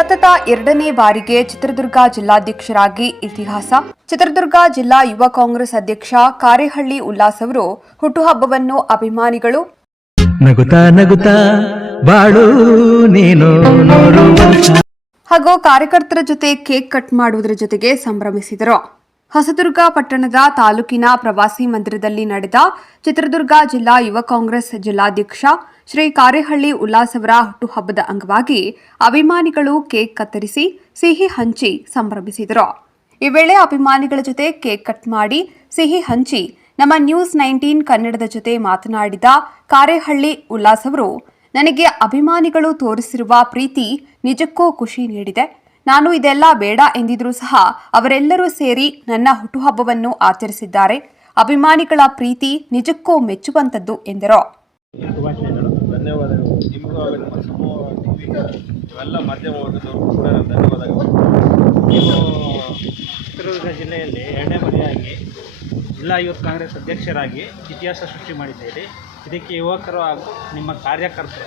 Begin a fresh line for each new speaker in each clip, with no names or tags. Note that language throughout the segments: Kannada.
ಸತತ ಎರಡನೇ ಬಾರಿಗೆ ಚಿತ್ರದುರ್ಗ ಜಿಲ್ಲಾಧ್ಯಕ್ಷರಾಗಿ ಇತಿಹಾಸ. ಚಿತ್ರದುರ್ಗ ಜಿಲ್ಲಾ ಯುವ ಕಾಂಗ್ರೆಸ್ ಅಧ್ಯಕ್ಷ ಕಾರೇಹಳ್ಳಿ ಉಲ್ಲಾಸ್ ಅವರು ಹುಟ್ಟುಹಬ್ಬವನ್ನು ಅಭಿಮಾನಿಗಳು.
ನಗುತ್ತಾ ನಗುತ್ತಾ ಬಾಳು ನೀನು
ಹಾಗೂ ಕಾರ್ಯಕರ್ತರ ಜೊತೆ ಕೇಕ್ ಕಟ್ ಮಾಡುವುದರ ಜೊತೆಗೆ ಸಂಭ್ರಮಿಸಿದರು. ಹೊಸದುರ್ಗ ಪಟ್ಟಣದ ತಾಲೂಕಿನ ಪ್ರವಾಸಿ ಮಂದಿರದಲ್ಲಿ ನಡೆದ ಚಿತ್ರದುರ್ಗ ಜಿಲ್ಲಾ ಯುವ ಕಾಂಗ್ರೆಸ್ ಜಿಲ್ಲಾಧ್ಯಕ್ಷ ಶ್ರೀ ಕಾರೇಹಳ್ಳಿ ಉಲ್ಲಾಸ್ ಅವರ ಹುಟ್ಟುಹಬ್ಬದ ಅಂಗವಾಗಿ ಅಭಿಮಾನಿಗಳು ಕೇಕ್ ಕತ್ತರಿಸಿ ಸಿಹಿ ಹಂಚಿ ಸಂಭ್ರಮಿಸಿದರು. ಈ ವೇಳೆ ಅಭಿಮಾನಿಗಳ ಜೊತೆ ಕೇಕ್ ಕಟ್ ಮಾಡಿ ಸಿಹಿ ಹಂಚಿ ನಮ್ಮ ನ್ಯೂಸ್ ನೈನ್ಟೀನ್ ಕನ್ನಡದ ಜೊತೆ ಮಾತನಾಡಿದ ಕಾರೇಹಳ್ಳಿ ಉಲ್ಲಾಸ್ ಅವರು, ನನಗೆ ಅಭಿಮಾನಿಗಳು ತೋರಿಸಿರುವ ಪ್ರೀತಿ ನಿಜಕ್ಕೂ ಖುಷಿ ನೀಡಿದೆ. ನಾನು ಇದೆಲ್ಲ ಬೇಡ ಎಂದಿದ್ರೂ ಸಹ ಅವರೆಲ್ಲರೂ ಸೇರಿ ನನ್ನ ಹುಟ್ಟುಹಬ್ಬವನ್ನು ಆಚರಿಸಿದ್ದಾರೆ. ಅಭಿಮಾನಿಗಳ ಪ್ರೀತಿ ನಿಜಕ್ಕೂ ಮೆಚ್ಚುವಂತದ್ದು ಎಂದರು.
ಇವೆಲ್ಲ ಮಾಧ್ಯಮ ವರ್ಗದವರು ಕೂಡ ಧನ್ಯವಾದಗಳು
ನೀವು ಚಿತ್ರದುರ್ಗ ಜಿಲ್ಲೆಯಲ್ಲಿ ಎರಡನೇ ಮನೆಯಾಗಿ ಜಿಲ್ಲಾ ಯೂತ್ ಕಾಂಗ್ರೆಸ್ ಅಧ್ಯಕ್ಷರಾಗಿ ಇತಿಹಾಸ ಸೃಷ್ಟಿ ಮಾಡಿದ್ದೀರಿ ಇದಕ್ಕೆ ಯುವಕರು ಹಾಗೂ ನಿಮ್ಮ ಕಾರ್ಯಕರ್ತರು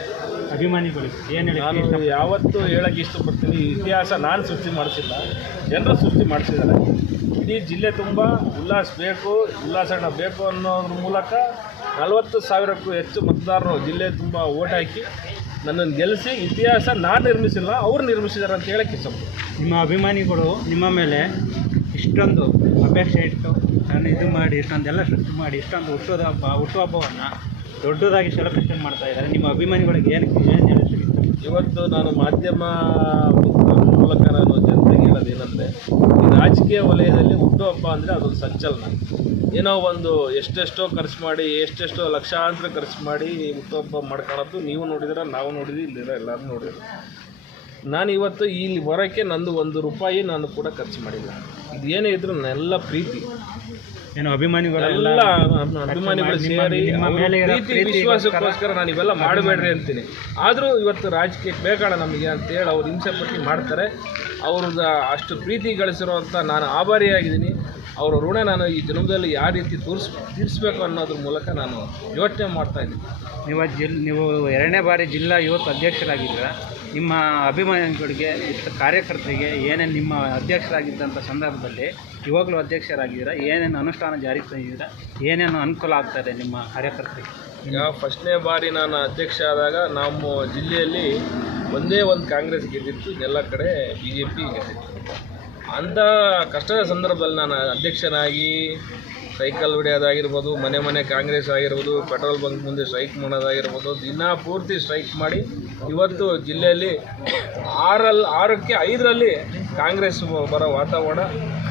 ಅಭಿಮಾನಿಗಳು ಏನು ಹೇಳಿ
ನಾನು ಯಾವತ್ತೂ ಹೇಳಕ್ಕೆ ಇಷ್ಟಪಡ್ತೀನಿ. ಈ ಇತಿಹಾಸ ನಾನು ಸೃಷ್ಟಿ ಮಾಡಿಸಿಲ್ಲ. ಜನರು ಸೃಷ್ಟಿ ಮಾಡಿಸಿದ್ದಾರೆ. ಇಡೀ ಜಿಲ್ಲೆ ತುಂಬ ಉಲ್ಲಾಸ ಬೇಕು ಉಲ್ಲಾಸನ ಬೇಕು ಅನ್ನೋದ್ರ ಮೂಲಕ ನಲವತ್ತು ಸಾವಿರಕ್ಕೂ ಹೆಚ್ಚು ಮತದಾರರು ಜಿಲ್ಲೆ ತುಂಬ ಓಟ್ ಹಾಕಿ ನನ್ನನ್ನು ಗೆಲ್ಲಿಸಿ ಇತಿಹಾಸ ನಾನು ನಿರ್ಮಿಸಿಲ್ಲ ಅವ್ರು ನಿರ್ಮಿಸಿದ್ದಾರೆ ಅಂತ ಹೇಳಕ್ಕೆ ಇಷ್ಟಪಡ್ತೀನಿ.
ನಿಮ್ಮ ಅಭಿಮಾನಿಗಳು ನಿಮ್ಮ ಮೇಲೆ ಇಷ್ಟೊಂದು ಅಪೇಕ್ಷೆ ಇಟ್ಟು ನಾನು ಇದು ಮಾಡಿ ಇಷ್ಟೊಂದೆಲ್ಲ ಸೃಷ್ಟಿ ಮಾಡಿ ಇಷ್ಟೊಂದು ಹುಟ್ಟೋದ ಹಬ್ಬ ಹುಟ್ಟುಹಬ್ಬವನ್ನು ದೊಡ್ಡದಾಗಿ ಸೆಲೆಬ್ರೇಷನ್ ಮಾಡ್ತಾ ಇದ್ದಾರೆ. ನಿಮ್ಮ ಅಭಿಮಾನಿಗಳಿಗೆ ಏನು ಏನು ಹೇಳ್ತೀವಿ
ಇವತ್ತು ನಾನು ಮಾಧ್ಯಮ ಮೂಲಕ ನಾನು ಜನತೆಗೆ ಹೇಳೋದೇನೆಂದರೆ ಈ ರಾಜಕೀಯ ವಲಯದಲ್ಲಿ ಹುಟ್ಟುಹಬ್ಬ ಅಂದರೆ ಅದೊಂದು ಸಂಚಲನ. ಏನೋ ಒಂದು ಎಷ್ಟೆಷ್ಟೋ ಖರ್ಚು ಮಾಡಿ, ಎಷ್ಟೆಷ್ಟೋ ಲಕ್ಷಾಂತರ ಖರ್ಚು ಮಾಡಿ ಹುಟ್ಟುಹಬ್ಬ ಮಾಡ್ಕೊಳೋದು ನೀವು ನೋಡಿದ್ರೆ, ನಾವು ನೋಡಿದ್ವಿ ಇಲ್ಲಿರೋ ಎಲ್ಲರೂ ನೋಡಿದ್ರು. ನಾನು ಇವತ್ತು ಇಲ್ಲಿ ಬರೋಕ್ಕೆ ನಂದು ಒಂದು ರೂಪಾಯಿ ನಾನು ಕೂಡ ಖರ್ಚು ಮಾಡಿಲ್ಲ. ಇದು ಏನೇ ಇದ್ರೂ ನನ್ನೆಲ್ಲ ಪ್ರೀತಿ.
ಏನು ಅಭಿಮಾನಿಗಳೆಲ್ಲ
ಅಭಿಮಾನಿಗಳು ಸೇರಿ ಪ್ರೀತಿ ವಿಶ್ವಾಸಕ್ಕೋಸ್ಕರ ನಾನು ಇವೆಲ್ಲ ಮಾಡಬೇಡ್ರಿ ಅಂತೀನಿ. ಆದರೂ ಇವತ್ತು ರಾಜಕೀಯಕ್ಕೆ ಬೇಕಣ ನಮಗೆ ಅಂತೇಳಿ ಅವ್ರು ಹಿಂಸೆ ಪಟ್ಟಿ ಮಾಡ್ತಾರೆ. ಅವ್ರದ್ದು ಅಷ್ಟು ಪ್ರೀತಿ ಗಳಿಸಿರುವಂಥ ನಾನು ಆಭಾರಿಯಾಗಿದ್ದೀನಿ. ಅವರ ಋಣ ನಾನು ಈ ಜನ್ಮದಲ್ಲಿ ಯಾವ ರೀತಿ ತೋರಿಸ್ ತೀರಿಸ್ಬೇಕು ಅನ್ನೋದ್ರ ಮೂಲಕ ನಾನು ಯೋಚನೆ ಮಾಡ್ತಾ ಇದ್ದೀನಿ.
ನೀವು ಜಿಲ್ ನೀವು ಎರಡನೇ ಬಾರಿ ಜಿಲ್ಲಾ ಯುವತ್ ಅಧ್ಯಕ್ಷರಾಗಿದ್ದೀರ? ನಿಮ್ಮ ಅಭಿಮಾನಿಗಳಿಗೆ ಕಾರ್ಯಕರ್ತರಿಗೆ ಏನೇನು ನಿಮ್ಮ ಅಧ್ಯಕ್ಷರಾಗಿದ್ದಂಥ ಸಂದರ್ಭದಲ್ಲಿ, ಇವಾಗಲೂ ಅಧ್ಯಕ್ಷರಾಗಿದ್ದೀರ? ಏನೇನು ಅನುಷ್ಠಾನ ಜಾರಿಗೆ ತಂದಿದ್ದೀರ ಏನೇನು ಅನುಕೂಲ ಆಗ್ತದೆ ನಿಮ್ಮ ಕಾರ್ಯಕರ್ತರಿಗೆ?
ಈಗ ಫಸ್ಟ್ನೇ ಬಾರಿ ನಾನು ಅಧ್ಯಕ್ಷ ಆದಾಗ ನಮ್ಮ ಜಿಲ್ಲೆಯಲ್ಲಿ ಒಂದೇ ಒಂದು ಕಾಂಗ್ರೆಸ್ ಗೆದ್ದಿತ್ತು ಎಲ್ಲ ಕಡೆ ಬಿ ಜೆ ಪಿ ಗೆದ್ದಿತ್ತು. ಅಂಥ ಕಷ್ಟದ ಸಂದರ್ಭದಲ್ಲಿ ನಾನು ಅಧ್ಯಕ್ಷನಾಗಿ ಸೈಕಲ್ ಹೊಡೆಯೋದಾಗಿರ್ಬೋದು, ಮನೆ ಮನೆ ಕಾಂಗ್ರೆಸ್ ಆಗಿರ್ಬೋದು, ಪೆಟ್ರೋಲ್ ಬಂಕ್ ಮುಂದೆ ಸ್ಟ್ರೈಕ್ ಮಾಡೋದಾಗಿರ್ಬೋದು, ದಿನ ಪೂರ್ತಿ ಸ್ಟ್ರೈಕ್ ಮಾಡಿ ಇವತ್ತು ಜಿಲ್ಲೆಯಲ್ಲಿ ಆರಲ್ಲಿ ಆರಕ್ಕೆ ಐದರಲ್ಲಿ ಕಾಂಗ್ರೆಸ್ ಬರೋ ವಾತಾವರಣ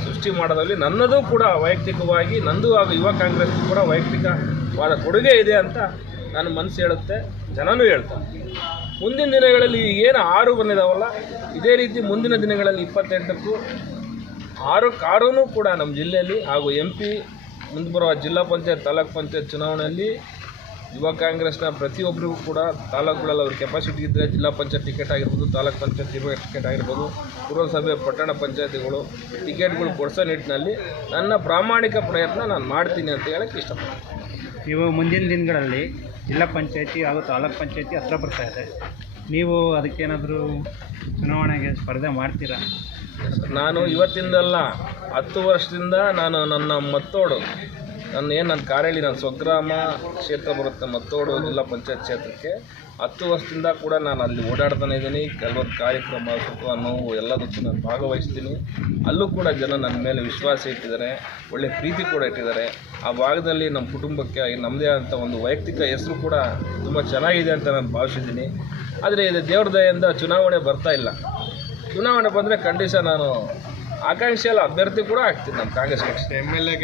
ಸೃಷ್ಟಿ ಮಾಡೋದ್ರಲ್ಲಿ ನನ್ನದು ಕೂಡ ವೈಯಕ್ತಿಕವಾಗಿ, ನಂದು ಹಾಗೂ ಯುವ ಕಾಂಗ್ರೆಸ್ ಕೂಡ ವೈಯಕ್ತಿಕವಾದ ಕೊಡುಗೆ ಇದೆ ಅಂತ ನನ್ನ ಮನಸ್ಸು ಹೇಳುತ್ತೆ, ಜನನೂ ಹೇಳ್ತಾರೆ. ಮುಂದಿನ ದಿನಗಳಲ್ಲಿ ಏನು ಆರು ಬಂದಿದಾವಲ್ಲ, ಇದೇ ರೀತಿ ಮುಂದಿನ ದಿನಗಳಲ್ಲಿ ಇಪ್ಪತ್ತೆಂಟಕ್ಕೂ ಆರು ಕಾರೂ ಕೂಡ ನಮ್ಮ ಜಿಲ್ಲೆಯಲ್ಲಿ ಹಾಗೂ ಎಂ ಪಿ ಮುಂದೆ ಬರುವ ಜಿಲ್ಲಾ ಪಂಚಾಯತ್, ತಾಲೂಕ್ ಪಂಚಾಯತ್ ಚುನಾವಣೆಯಲ್ಲಿ ಯುವ ಕಾಂಗ್ರೆಸ್ನ ಪ್ರತಿಯೊಬ್ಬರಿಗೂ ಕೂಡ ತಾಲೂಕುಗಳಲ್ಲಿ ಅವ್ರ ಕೆಪಾಸಿಟಿ ಇದ್ದರೆ ಜಿಲ್ಲಾ ಪಂಚಾಯತ್ ಟಿಕೆಟ್ ಆಗಿರ್ಬೋದು, ತಾಲೂಕ್ ಪಂಚಾಯತ್ ಟಿಕೆಟ್ ಆಗಿರ್ಬೋದು, ಪುರಸಭೆ, ಪಟ್ಟಣ ಪಂಚಾಯತಿಗಳು ಟಿಕೆಟ್ಗಳು ಕೊಡಿಸೋ ನಿಟ್ಟಿನಲ್ಲಿ ನನ್ನ ಪ್ರಾಮಾಣಿಕ ಪ್ರಯತ್ನ ನಾನು ಮಾಡ್ತೀನಿ ಅಂತ ಹೇಳಕ್ಕೆ ಇಷ್ಟಪಡ್ತೀನಿ.
ಇವಾಗ ಮುಂದಿನ ದಿನಗಳಲ್ಲಿ ಜಿಲ್ಲಾ ಪಂಚಾಯತಿ ಹಾಗೂ ತಾಲೂಕು ಪಂಚಾಯತಿ ಹತ್ರ ಬರ್ತಾ ಇದೆ. ನೀವು ಅದಕ್ಕೇನಾದರೂ ಚುನಾವಣೆಗೆ ಸ್ಪರ್ಧೆ ಮಾಡ್ತೀರಾ?
ನಾನು ಇವತ್ತಿಂದಲ್ಲ ಹತ್ತು ವರ್ಷದಿಂದ ನಾನು ನನ್ನ ಮತ್ತೋಡು ನನ್ನ ಏನು, ನನ್ನ ಕಾರೇಳಿ ನನ್ನ ಸ್ವಗ್ರಾಮ ಕ್ಷೇತ್ರ ಬರುತ್ತೆ, ಮತ್ತೋಡು ಜಿಲ್ಲಾ ಪಂಚಾಯತ್ ಕ್ಷೇತ್ರಕ್ಕೆ. ಹತ್ತು ವರ್ಷದಿಂದ ಕೂಡ ನಾನು ಅಲ್ಲಿ ಓಡಾಡ್ತಾನೆ ಇದ್ದೀನಿ. ಕೆಲವೊಂದು ಕಾರ್ಯಕ್ರಮ, ಸುಖ, ನೋವು ಎಲ್ಲದಕ್ಕೂ ನಾನು ಭಾಗವಹಿಸ್ತೀನಿ. ಅಲ್ಲೂ ಕೂಡ ಜನ ನನ್ನ ಮೇಲೆ ವಿಶ್ವಾಸ ಇಟ್ಟಿದ್ದಾರೆ. ಒಳ್ಳೆ ಪ್ರೀತಿ ಕೂಡ ಇಟ್ಟಿದ್ದಾರೆ. ಆ ಭಾಗದಲ್ಲಿ ನಮ್ಮ ಕುಟುಂಬಕ್ಕೆ ನಮ್ಮದೇ ಆದಂಥ ಒಂದು ವೈಯಕ್ತಿಕ ಹೆಸರು ಕೂಡ ತುಂಬ ಚೆನ್ನಾಗಿದೆ ಅಂತ ನಾನು ಭಾವಿಸಿದ್ದೀನಿ. ಆದರೆ ಇದು ದೇವ್ರ ದಯೆಯಿಂದ ಚುನಾವಣೆ ಬರ್ತಾ ಇಲ್ಲ. ಚುನಾವಣೆ ಬಂದರೆ ಖಂಡಿತ ನಾನು ಆಕಾಂಕ್ಷೆಯಲ್ಲಿ ಅಭ್ಯರ್ಥಿ ಕೂಡ ಆಗ್ತೀನಿ ನಮ್ಮ ಕಾಂಗ್ರೆಸ್ ಪಕ್ಷ ಎಂ ಎಲ್ ಎ